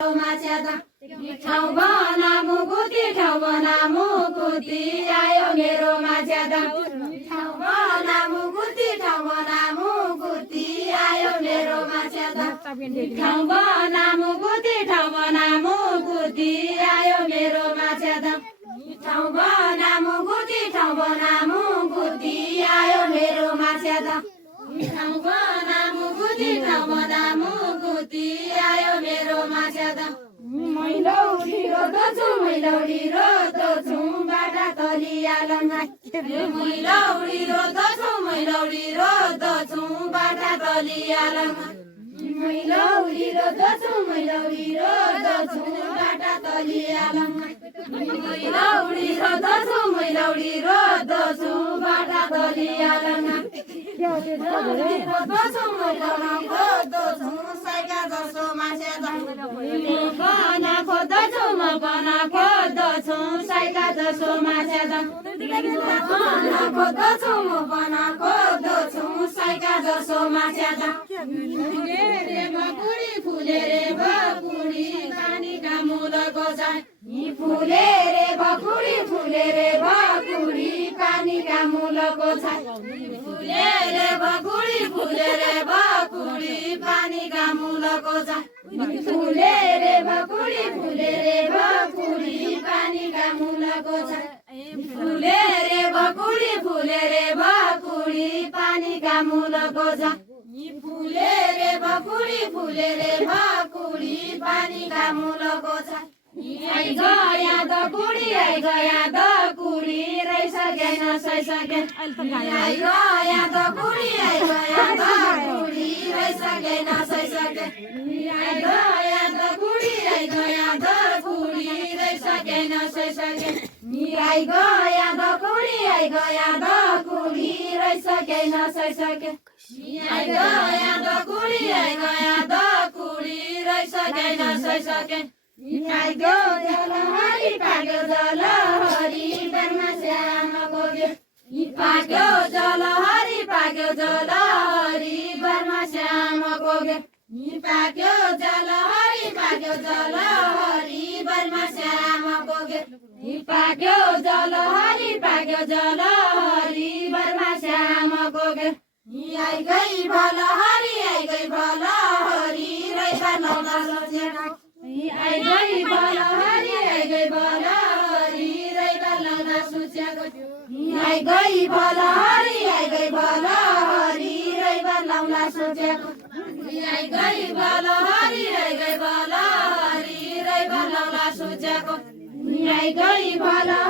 ठाउँ बना मुकुती आयो मेरोमा ज्यादा ठाउँ बना मुकुती आयो मेरोमा ज्यादा ठाउँ बना मुकुती आयो मेरोमा ज्यादा ठाउँ बना मुकुती आयो मेरोमा ज्यादा ठाउँ बना मुकुती आयो मेरोमा ज्यादा मैलौडी रोदछु बाटा तलिया लङ्गा मैलौडी रोदछु बाटा तलिया लङ्गा मैलौडी रोदछु बाटा तलिया लङ्गा मैलौडी रोदछु बाटा तलिया लङ्गा रोदछु साइका जसो माछे बना खोज्दछु साइका जसो माछे बना खोज्दछु साइका जसो माछे फुले रे बकुडी पानीका मुलको जाय फुले रे बकुडी पानीका मुलको छाय फुले रे बकुडी पानीका मुलको छाय फुले रे बकुडी पानीका मुलको छाय फुले रे बकुडी पानीका मुलको छाय फुले रे बकुडी पानीका मुलको छाय आई गया द कुडी रहिसके नसैसके आई गया द कुडी रहिसके नसैसके आई गया द कुडी रहिसके नसैसके आई गया द कुडी रहिसके नसैसके आई गया द कुडी रहिसके नसैसके आई गो जलहरी पाक्यो जलहरी बनमा श्यामको गे पाक्यो जलहरी बनमा श्यामको गे पाक्यो जलहरी बनमा श्यामको गे पाक्यो जलहरी बरमा श्यामको गे आई गई भलहरी रैसा नौला सोचेना आई गई भलहरी रैसा नौला सोचेको आई गई भलहरी रैसा नौला सोचेको आई गई भलहरी रैसा नौला सोचेको आई गई भलहरी